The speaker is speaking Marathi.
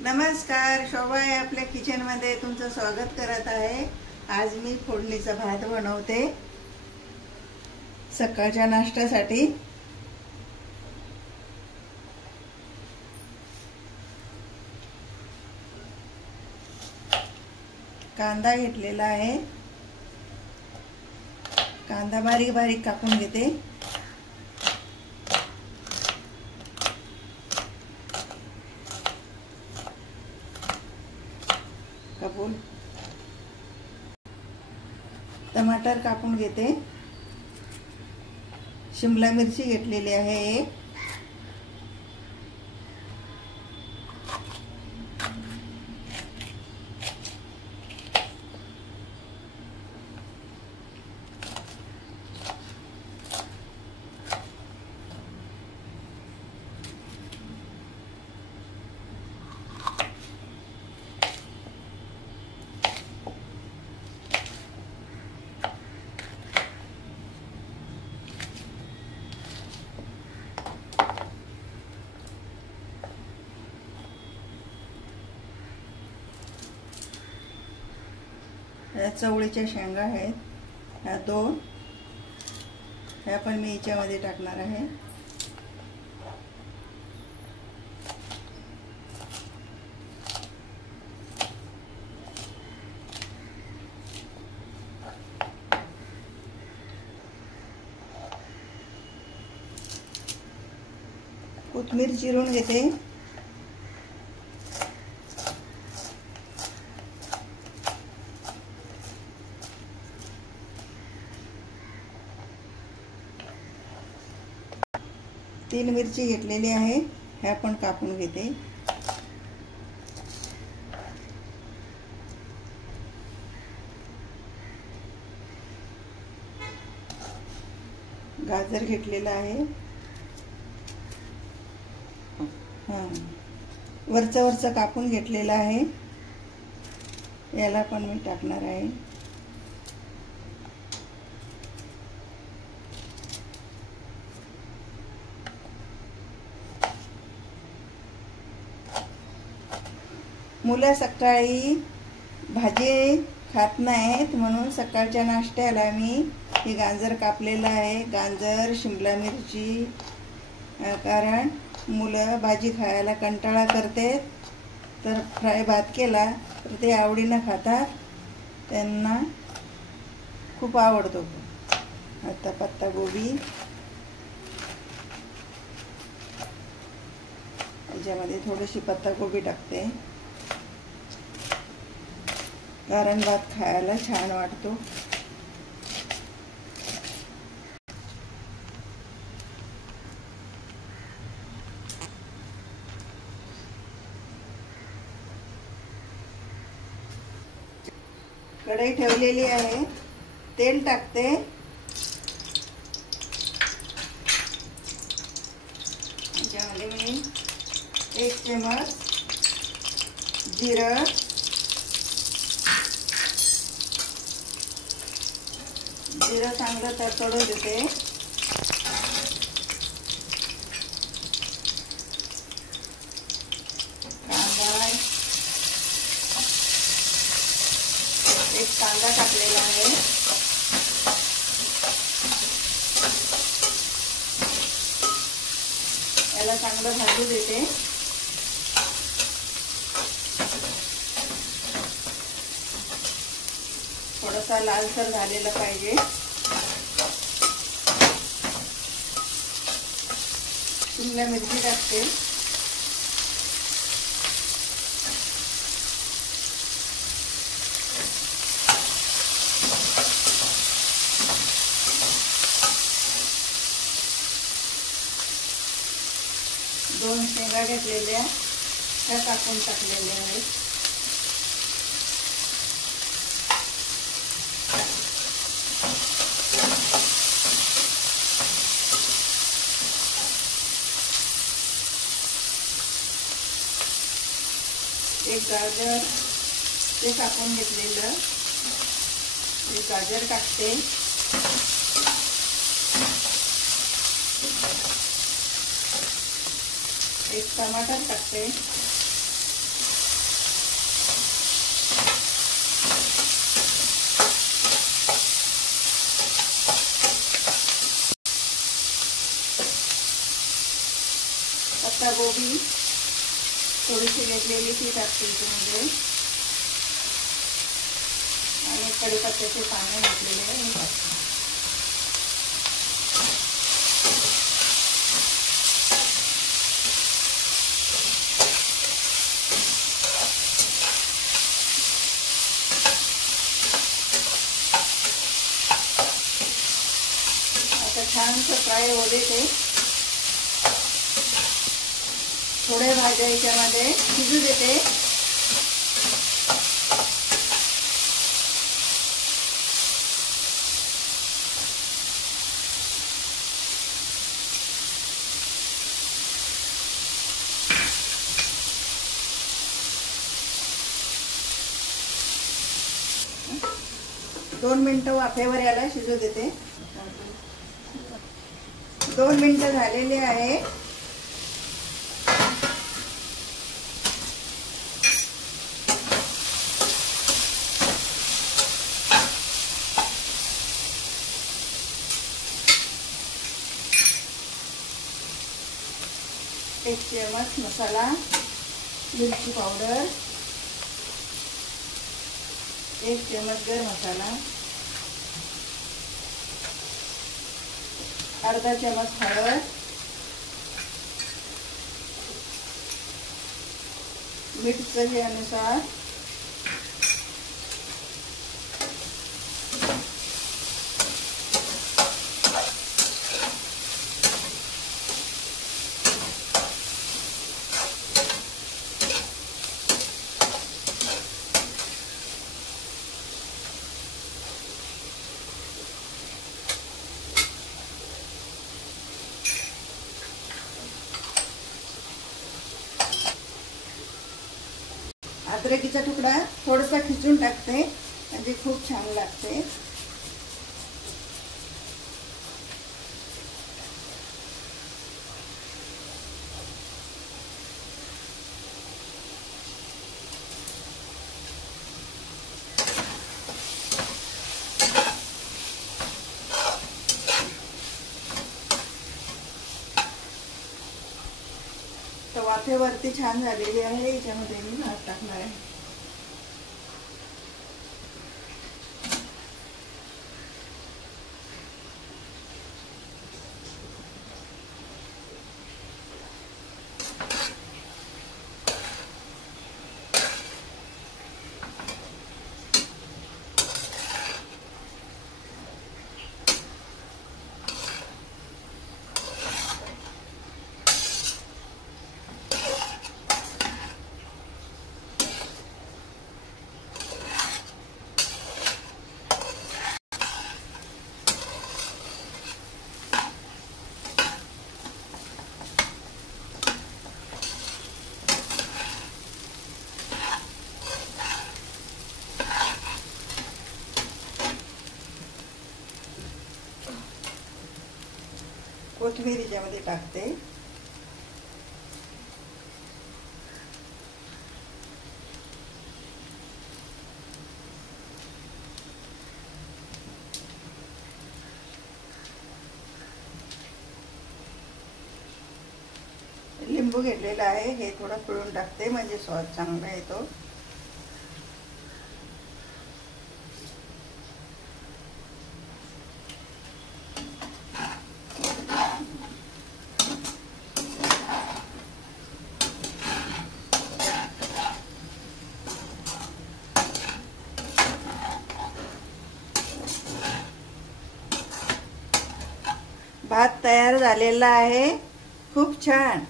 नमस्कार, शोभा आहे आपल्या किचनमध्ये तुमचं स्वागत करत आहे। आज मी फोडणीचा भात बनवते सकाळच्या नाश्त्यासाठी। कांदा घेतलेला आहे, कांदा बारीक बारीक कापून घेते। टमाटर कापून घेते। शिमला मिरची घेतलेली आहे एक, चवळीच्या शेंगा आहेत, ह्या दोन, ह्या पण मी याच्यामध्ये टाकणार आहे। कोथिंबीर चिरून घेते। तीन मिरची घेतलेली आहे, ह्या पण कापून घेते। गाजर घेतलेला आहे, वरचं कापून घेतलेलं आहे, याला पण मी टाकणार आहे। मुलं सकाळी भाजी खात नाहीत, म्हणून सकाळच्या नाश्त्याला मी हे गाजर कापलेलं आहे, गाजर शिमला मिरची, कारण मुलं भाजी खायला कंटाळा करते, तर फ्राय भात केला तर ते आवडीनं खातात, त्यांना खूप आवडतो। आता पत्ता गोबी, याच्यामध्ये थोडीशी पत्ता गोबी टाकते, कारण भात खायला छान वाटतो। कढई ठेवलेली आहे, तेल टाकते। याच्यामध्ये मी 1 चमच जिरं, चांगलं तडतडू देते। कांदा, एक कांदा टाकलेला आहे, याला चांगलं भाजू देते। थोडासा लालसर झालेला पाहिजे। शिमला मिरची टाकते, दोन शेंगा घेतलेल्या त्या कापून टाकलेल्या आहेत। एक गाजर ते कापून घेतलेलं, एक गाजर टाकते। एक टमाटर टाकते, पत्ताकोबी थोडीशी घेतलेली ती टाकते त्यामध्ये आणि कढीपत्त्याचे पाने घेतलेले हे टाकते. आता छानसं फ्राय होऊ देते. थोड्या भाज्या याच्यामध्ये शिजू देते. दोन मिनिटं वाफेवर याला शिजू देते. 2 मिनिटं झालेली आहे. एक चम्मच मसाला, मिरची पावडर, 1 चम्मच गरम मसाला, अर्धा चम्मच हळद, मीठ चवीनुसार, अद्रकीचा तुकडा थोडासा खिचून टाकते म्हणजे खूप छान लागते. तर वाफेवरती छान झालेली आहे. याच्यामध्ये मी भात टाकणार आहे. कोथिंबीर याच्यामध्ये टाकते. लिंबू घेतलेला आहे हे थोडं पिळून टाकते म्हणजे स्वाद चांगला येतो. भात तयार झालेला आहे. खूप छान.